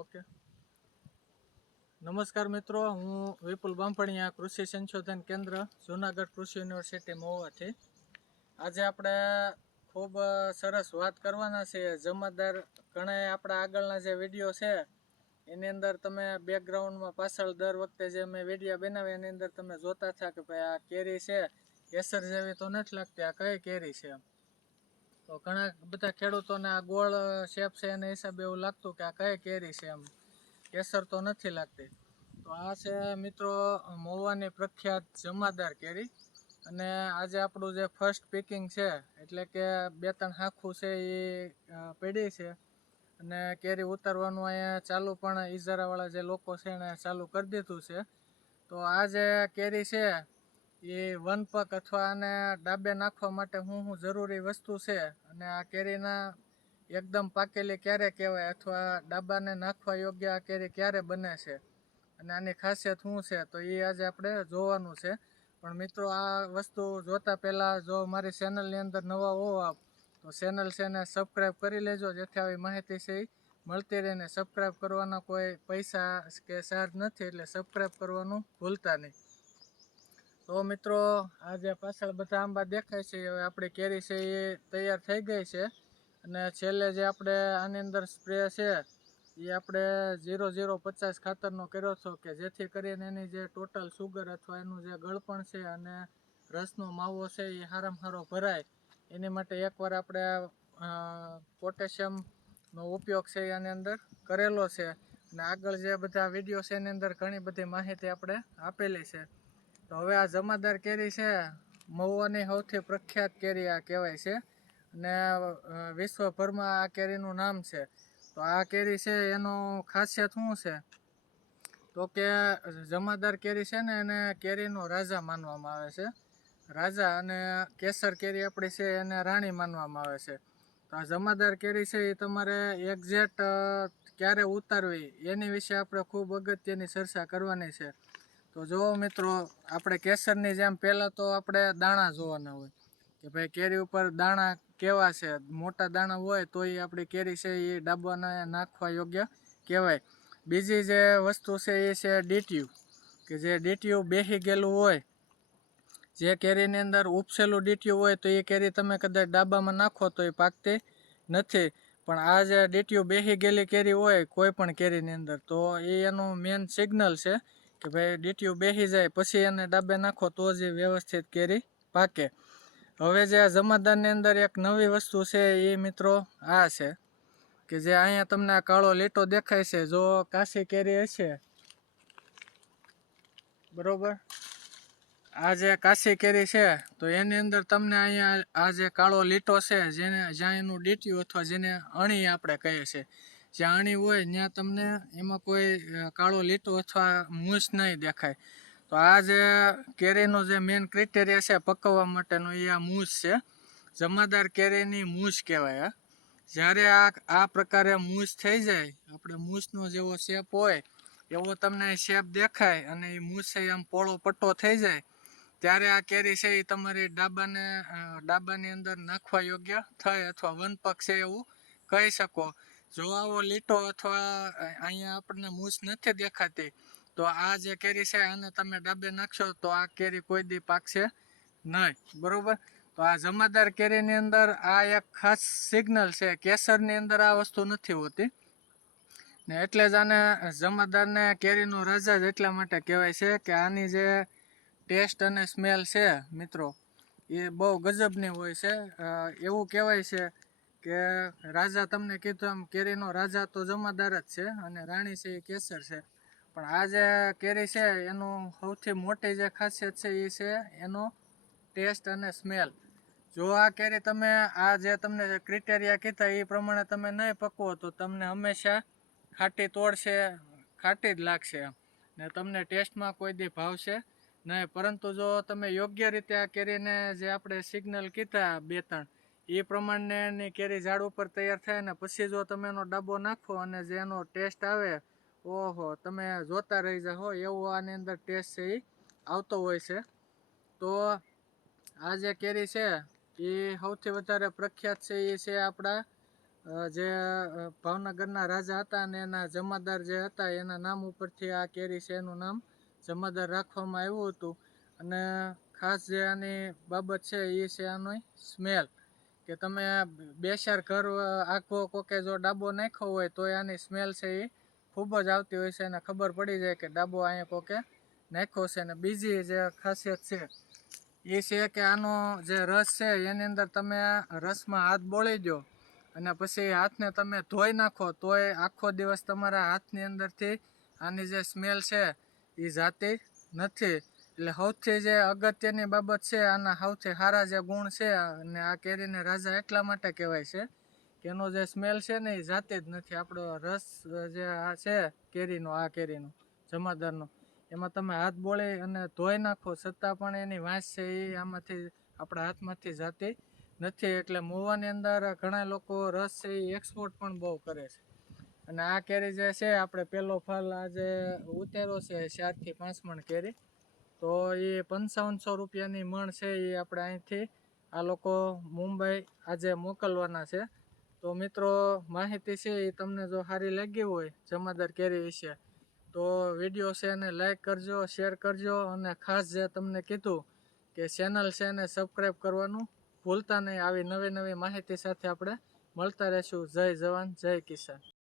Okay. નમસ્કાર મિત્રો, હું વિપુલ બાંભણિયા, કૃષિ સંશોધન કેન્દ્ર, જૂનાગઢ કૃષિ યુનિવર્સિટી મહુવાથી. આજે આપણે ખૂબ સરસ વાત કરવાના છીએ. જમાદાર ઘણા આપણા આગળના જે વિડીયો છે એની અંદર તમે બેકગ્રાઉન્ડમાં પાછળ દર વખતે જે મેં વિડીયો બનાવ્યા એની અંદર તમે જોતા હતા કે ભાઈ આ કેરી છે, કેસર જેવી તો નથી લાગતી, આ કઈ કેરી છે. તો ઘણા બધા ખેડૂતોને આ ગોળ શેપ છે એના હિસાબે એવું લાગતું કે આ કઈ કેરી છે, એમ કેસર તો નથી લાગતી. તો આ છે મિત્રો મહુવાની પ્રખ્યાત જમાદાર કેરી. અને આજે આપણું જે ફર્સ્ટ પિકિંગ છે, એટલે કે 2-3 હાંખું છે એ પડી છે. અને કેરી ઉતારવાનું અહીંયા ચાલુ પણ ઈજારાવાળા જે લોકો છે એને ચાલુ કરી દીધું છે. તો આ જે કેરી છે એ વનપક અથવા આને ડાબે નાખવા માટે શું જરૂરી વસ્તુ છે, અને આ કેરીના એકદમ પાકેલી ક્યારે કહેવાય અથવા ડાબાને નાખવા યોગ્ય આ કેરી ક્યારે બને છે, અને આની ખાસિયત શું છે, તો એ આજે આપણે જોવાનું છે. પણ મિત્રો, આ વસ્તુ જોતા પહેલાં જો મારી ચેનલની અંદર નવા હો આપ તો ચેનલ છે એને સબસ્ક્રાઈબ કરી લેજો, જેથી આવી માહિતી છે એ મળતી રહીને. સબસ્ક્રાઈબ કરવાના કોઈ પૈસા કે ચાર્જ નથી, એટલે સબસ્ક્રાઈબ કરવાનું ભૂલતા નહીં. તો મિત્રો, આ જે પાછળ બધા આંબા દેખાય છે, હવે આપણી કેરી છે એ તૈયાર થઈ ગઈ છે. અને છેલ્લે જે આપણે આની અંદર સ્પ્રે છે એ આપણે 0050 ખાતરનો કર્યો હતો, કે જેથી કરીને એની જે ટોટલ સુગર અથવા એનું જે ગળપણ છે અને રસનો માવો છે એ સારામાં સારો ભરાય. એની માટે એકવાર આપણે પોટેશિયમનો ઉપયોગ છે એ આની અંદર કરેલો છે. અને આગળ જે બધા વિડીયો છે એની અંદર ઘણી બધી માહિતી આપણે આપેલી છે. તો હવે આ જમાદાર કેરી છે મહુવાની સૌથી પ્રખ્યાત કેરી આ કહેવાય છે, અને વિશ્વભરમાં આ કેરીનું નામ છે. તો આ કેરી છે એનો ખાસિયત શું છે, તો કે જમાદાર કેરી છે ને એને કેરીનો રાજા માનવામાં આવે છે. રાજા, અને કેસર કેરી આપણી છે એને રાણી માનવામાં આવે છે. તો આ જમાદાર કેરી છે એ તમારે એક્ઝેક્ટ ક્યારે ઉતારવી એની વિશે આપણે ખૂબ અગત્યની ચર્ચા કરવાની છે. તો જુઓ મિત્રો, આપણે કેસરની જેમ પહેલાં તો આપણે દાણા જોવાના હોય કે ભાઈ કેરી ઉપર દાણા કેવા છે. મોટા દાણા હોય તો એ આપણી કેરી છે એ ડાબાને નાખવા યોગ્ય કહેવાય. બીજી જે વસ્તુ છે એ છે ડીટીયું, કે જે ડીટીયું બેસી ગયેલું હોય, જે કેરીની અંદર ઉપસેલું ડીટીયું હોય તો એ કેરી તમે કદાચ ડાબામાં નાખો તો એ પાકતી નથી. પણ આ જે ડીટીયું બેસી ગયેલી કેરી હોય કોઈ પણ કેરીની અંદર, તો એ એનું મેન સિગ્નલ છે કે ભાઈ ડીટીયું બેસી જાય પછી એને ડાબે નાખો તો જ એ વ્યવસ્થિત કેરી પાકે. હવે જે આ જમાદારની અંદર એક નવી વસ્તુ છે એ મિત્રો આ છે, કે જે અહીંયા તમને આ કાળો લીટો દેખાય છે. જો કાશી કેરી હશે, બરોબર, આ જે કાશી કેરી છે તો એની અંદર તમને અહીંયા આ જે કાળો લીટો છે, જેને જ્યાં એનું ડીટીયું અથવા જેને અણી આપણે કહીએ છીએ, જ્યાં અણી હોય ત્યાં તમને એમાં કોઈ કાળો લીટો અથવા મૂછ નહીં દેખાય. તો આ જે કેરીનો જે મેન ક્રાઇટેરિયા છે પકવવા માટેનો એ આ મૂછ છે. જમાદાર કેરીની મૂછ કહેવાય. જ્યારે આ પ્રકારે મૂછ થઈ જાય, આપણે મૂછનો જેવો શેપ હોય એવો તમને શેપ દેખાય, અને એ મૂછ આમ પોળો પટ્ટો થઈ જાય, ત્યારે આ કેરી છે એ તમારી ડાબાની અંદર નાખવા યોગ્ય થાય, અથવા વનપક છે એવું કહી શકો. જો આવો લીટો અથવા અહીંયા આપણને મૂછ નથી દેખાતી, તો આ જે કેરી છે આને તમે ડાબે નાખશો તો આ કેરી કોઈ દી પાકશે નહીં, બરોબર. તો આ જમાદાર કેરીની અંદર આ એક ખાસ સિગ્નલ છે. કેસરની અંદર આ વસ્તુ નથી હોતી, ને એટલે જ આને જમાદારને કેરીનો રાજા જ એટલા માટે કહેવાય છે કે આની જે ટેસ્ટ અને સ્મેલ છે મિત્રો, એ બહુ ગજબની હોય છે. એવું કહેવાય છે કે રાજા, તમને કીધું એમ, કેરીનો રાજા તો જમાદાર જ છે અને રાણી છે એ કેસર છે. પણ આ જે કેરી છે એનું સૌથી મોટી જે ખાસિયત છે એ છે એનો ટેસ્ટ અને સ્મેલ. જો આ કેરી તમે આ જે તમને ક્રિટેરિયા કીધા એ પ્રમાણે તમે નહીં પકવો તો તમને હંમેશા ખાટી તોડશે, ખાટી જ લાગશે, ને તમને ટેસ્ટમાં કોઈ દી ભાવશે નહીં. પરંતુ જો તમે યોગ્ય રીતે આ કેરીને જે આપણે સિગ્નલ કીધા 2-3 એ પ્રમાણેની કેરી ઝાડ ઉપર તૈયાર થાય ને પછી જો તમે એનો ડાબો નાખો અને જે એનો ટેસ્ટ આવે, ઓહો, તમે જોતા રહી જાઓ એવો આની અંદર ટેસ્ટ છે એ આવતો હોય છે. તો આ જે કેરી છે એ સૌથી વધારે પ્રખ્યાત છે એ છે આપણા જે ભાવનગરના રાજા હતા અને એના જમાદાર જે હતા એના નામ ઉપરથી આ કેરી છે એનું નામ જમાદાર રાખવામાં આવ્યું હતું. અને ખાસ જે આની બાબત છે એ છે આની સ્મેલ, કે તમે બેસાર ઘર આખો કોકે જો ડાબો નાખ્યો હોય તો આની સ્મેલ છે એ ખૂબ જ આવતી હોય છે અને ખબર પડી જાય કે ડાબો અહીંયા કોકે નાખ્યો છે. અને બીજી જે ખાસિયત છે એ છે કે આનો જે રસ છે એની અંદર તમે રસમાં હાથ બોળી દો અને પછી હાથને તમે ધોઈ નાખો તોય આખો દિવસ તમારા હાથની અંદરથી આની જે સ્મેલ છે એ જાતી નથી. એટલે સૌથી જે અગત્યની બાબત છે આના સૌથી સારા જે ગુણ છે, અને આ કેરીને રાજા એટલા માટે કહેવાય છે કે એનો જે સ્મેલ છે ને એ જાતી જ નથી. આપણો રસ જે આ છે કેરીનો, આ કેરીનો જમાદારનો, એમાં તમે હાથ બોળી અને ધોઈ નાખો છતાં પણ એની વાસ છે એ આમાંથી આપણા હાથમાંથી જાતી નથી. એટલે મહુવાની અંદર ઘણા લોકો રસ છે એ એક્સપોર્ટ પણ બહુ કરે છે. અને આ કેરી જે છે આપણે પહેલો ફળ આજે ઉતેરો છે 4 થી 5 મણ કેરી, તો એ 5500 રૂપિયાની મણ છે એ આપણે અહીંથી આ લોકો મુંબઈ આજે મોકલવાના છે. તો મિત્રો માહિતી છે એ તમને જો સારી લાગી હોય જમાદાર કેરી વિશે તો વિડીયો છે એને લાઈક કરજો, શેર કરજો અને ખાસ જે તમને કીધું કે ચેનલ છે એને સબસ્ક્રાઈબ કરવાનું ભૂલતા નહીં. આવી નવી નવી માહિતી સાથે આપણે મળતા રહીશું. જય જવાન, જય કિસાન.